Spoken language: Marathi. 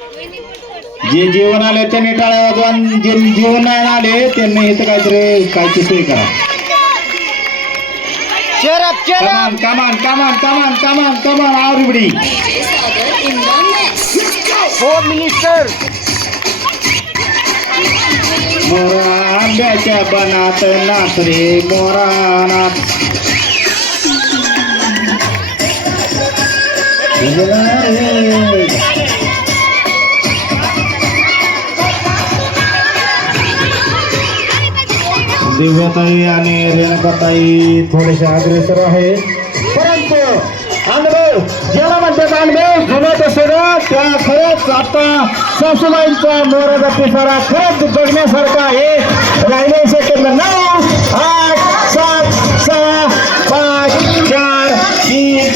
जे जेवण आले त्यांनी टाळ्या वाजवा आणि जे जेवण नाही आले त्यांनी इथं काहीतरी कायची सोय करा cheer up. कमान कमान कमान कमान कमान कमान आवडीबडी Home Minister. मोरा आंब्याच्या बनात नाच रे मोरा नाच दिव्याताई आणि रेणुकाताई थोडेसे अग्रेसर आहे. परंतु अनुभव ज्याला म्हणतात अनुभव जुन्यात सगळं त्या खरंच आता सासूबाईंचा मोराचा पिसारा खरंच बघण्यासारखा आहे. राहिले सेकंद नऊ आठ सात सहा पाच चार तीन